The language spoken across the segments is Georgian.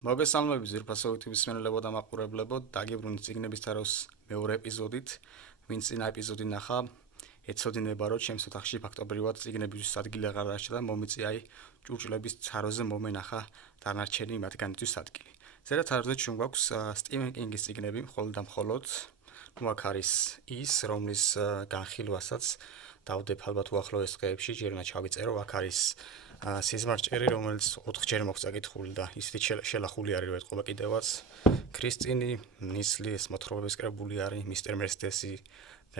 მოგესალმებით ძვირფასოვით მსმენელებო და მაყურებლებო, დაგიბრუნდით წიგნების თაროს მეორე ეპიზოდით. ვინც წინა ეპიზოდი ნახა, ეცოდინება, რომ ჩემს ოთახში ფაქტობრივად წიგნებისთვის ადგილი აღარ დარჩა და მომიწია აი ჭურჭლების თაროზე მომენახა დანარჩენი მათგანისთვის ადგილი. ზედა თაროზე ჩვენ გვაქვს სტივენ კინგის წიგნები, მხოლოდ და მხოლოდ. აქ არის ის, რომლის განხილვასაც დავდებ ალბათ უახლოეს დღეებში, ჯერნა ჩავიწერო, აქ არის სიზმარჭერი, რომელიც 4-ჯერ მოხდა კითხული და ისეთი შელახული არის, რომ ეთყობა კიდევაც. ქრისტინი, ნისლი, ეს მოთხრობების კრებული არის, მისტერ მერსდესი,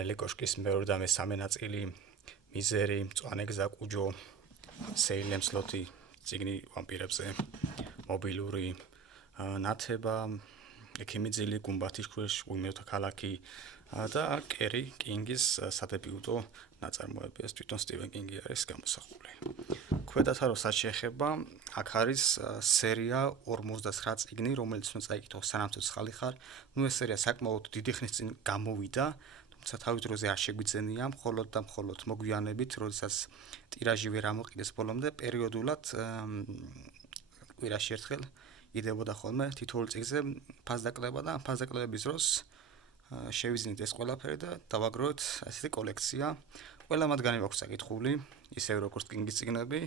ნელი კოშკის მეორე და მესამე ნაწილი, მიზერი, მწვანე გზა კუჯო, სეილემ სლოთი, წიგნი ვამპირებზე, მობილური, ნათება, ექიმიძილი, გუმბათის ქვეშ, უიმედოთა ქალაქი და კერი კინგის სადებიუტო ნაწარმოები, ეს თვითონ სტივენ კინგი არის გამოსახული. ქვედა თაროსაც შეეხება, აქ არის სერია 59 წიგნი, რომელიც უნდა წაიკითხო სანამ ცოცხალი ხარ. ეს სერია საკმაოდ დიდი ხნის წინ გამოვიდა, თუმცა თავის დროზე არ შეგვიძენია, მხოლოდ და მხოლოდ მოგვიანებით, როდესაც ტირაჟი ვერ ამოყიდეს ბოლომდე, პერიოდულად კვირაში ერთხელ იდებოდა ხოლმე თითოეულ წიგნზე ფასდაკლება და ამ ფასდაკლებების დროს შევიძინეთ ეს ყველაფერი და დავაგროვეთ ასეთი კოლექცია. ყველა მათგანი მაქვს საკითხული, ისევე როგორც კინგის წიგნები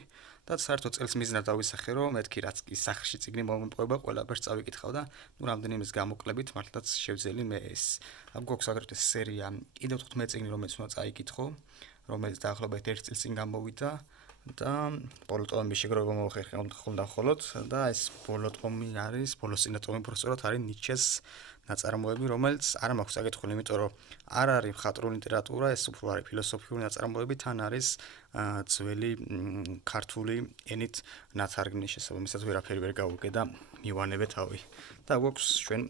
და საერთოდ წელს მიზნად დავისახე, რომ მეთქი რაც კი სახლში წიგნი მომეპოვება, ყველაფერს წავიკითხავ და რამდენიმეს გამოკლებით მართლაც შევძელი მე ეს. აქ გვაქვს აგრეთვე ეს სერია, კიდევ 15 წიგნი, რომელიც უნდა წაიკითხო, რომელიც დაახლოებით 1 წელს წინ გამოვიდა და ბოლო ტომის შეგროვება მოახერხე მხოლოდ და ეს ბოლო ტომი არის, ბოლოს წინა ტომი უბრალოდ არის ნიჩეს ნაწარმოები, რომელიც არ მაქვს საკითხული, იმიტომ რომ არ არის მხატვრული ლიტერატურა, ეს უფრო არის ფილოსოფიური ნაწარმოები, თან არის ძველი ქართული ენით ნათარგმნი, შესაბამისად ვერაფერი ვერ გავუგე და მივანებე თავი. და გვაქვს ჩვენ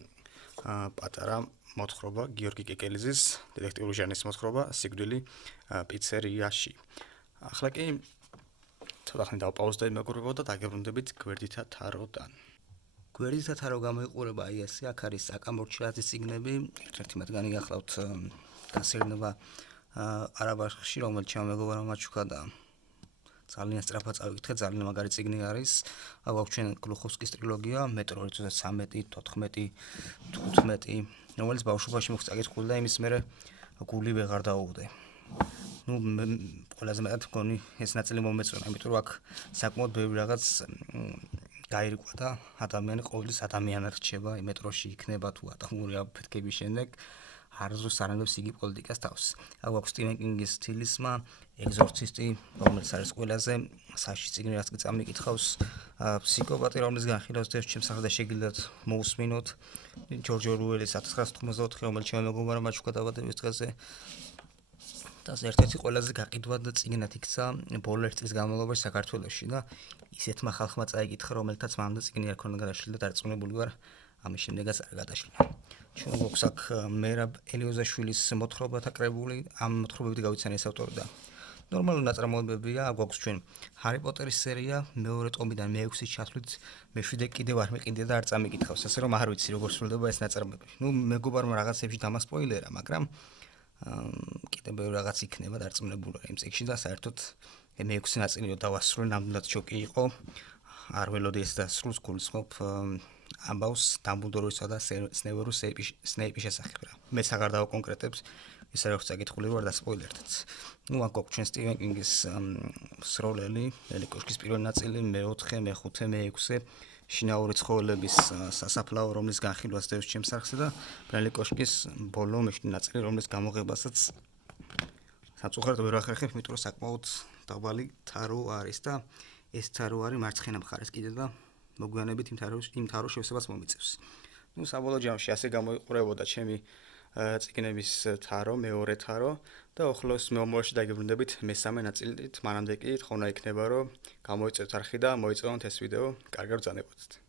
პატარა მოთხრობა გიორგი კეკელიძის დეტექტიული ჟანრის მოთხრობა სიკვდილი პიცერიაში. ახლა კი ცოტა ხნით დავპაუზდები მეგობრებო და დაგებრუნდებით გვერდითა თაროდან. გვერდითა თარო გამოიყურება აი ესე, აქ არის საკამორჩილაძის წიგნები, ერთ-ერთი მათგანი გახლავთ გასეირნება არაბაშხში, რომელიც ჩემო მეგობარმა მაჩუქა და ძალიან სწრაფად წავიკითხე, ძალიან მაგარი წიგნი არის. აქ გვაქვს ჩვენ გლუხოვსკის ტრილოგია, მეტრო 2013, 14, 15, რომელიც ბავშვობაში მოხდა საკითხული და იმის მერე გული ვეღარ დაუვდე. ყველაზე მეტად მგონი ეს ნაწილი მომეწონა, იმიტომ რომ აქ საკმაოდ ბევრი რაღაც გაირკვა და ადამიანი ყოველთვის ადამიანად რჩება, მეტროში იქნება თუ ატომური აფეთქების შემდეგ არ ზუსტ არანებს იგი პოლიტიკას თავს. აქ გვაქვს სტივენ კინგის თილისმა, ეგზორცისტი, რომელიც არის ყველაზე საშიში წიგნი, რაც კი წამიკითხავს, ფსიქოპატი, რომლის განხილვას დევს ჩემს სახლს და შეგიძლიათ მოусმინოთ, ჯორჯ ორუელის 1984, რომელიც ჩემო მეგობარმა მაჩუქა დაბადების დღეზე. და ერთ-ერთი ყველაზე გაყიდვად წიგნად იქცა ბოლო 1 წლის განმავლობაში საქართველოში და ისეთმა ხალხმა წაიკითხა, რომელთაც მანამდე წიგნი არ ქონდა გადაშლილი და დარწმუნებული ვარ, ამის შემდეგაც არ გადაშლინა. ჩვენ გვაქვს აქ მერაბ ელიოზაშვილის მოთხრობათა კრებული, ამ მოთხრობებით გავიცანი ეს ავტორი და ნორმალური ნაწარმოებებია. აქ გვაქვს ჩვენ ჰარი პოტერის სერია, მეორე ტომიდან მე-6-ის ჩათვლით, მე-7 კიდევ არ მიყიდე და არ წამიკითხავს, ასე რომ არ ვიცი როგორ სრულდება ეს ნაწარმოები. მეგობარმა რაღაცებში დამასპოილერა, მაგრამ კიდევ ბევრი რაღაც იქნება დარწმუნებული ვარ იმ წიგნში და საერთოდ მე-6 ნაწილი დავასრულე, ნამდვილად შოკი იყო. არ ველოდი ეს დასრულს, გულისხმობ ამბავს დამბლდორისა და სნეივერუს სნეიპის შესახებ რა. მეც აღარ დავაკონკრეტებს, ის არ აქვს საკითხული ვარ და სპოილერდაც. აქ გვაქვს ჩვენ სტივენ კინგის სროლელი, ნელი კოშკის პირველი ნაწილი, მე-4, მე-5, მე-6 შინაური ცხოველების სასაფლაო, რომლის განხილვას დევს ჩემს სახლზე და ნელი კოშკის ბოლო მე-7 ნაწილი, რომლის გამოღებასაც სამწუხაროდ ვერ ვახერხებ, იმიტომ რომ საკმაოდ დაბალი თარო არის და ეს თარო არის მარცხენა მხარეს კიდე და მოგვიანებით იმ თაროს შევსებას მომიწევს. საბოლოო ჯამში ასე გამოიყურებოდა ჩემი წიგნების თარო, მეორე თარო და ახლოს მომავალში დაგებრუნდებით მესამე ნაწილით, მანამდე კი თხოვნა იქნება, რომ გამოიწევთ არხი და მოიწონოთ ეს ვიდეო. კარგად ბრძანებოდეთ.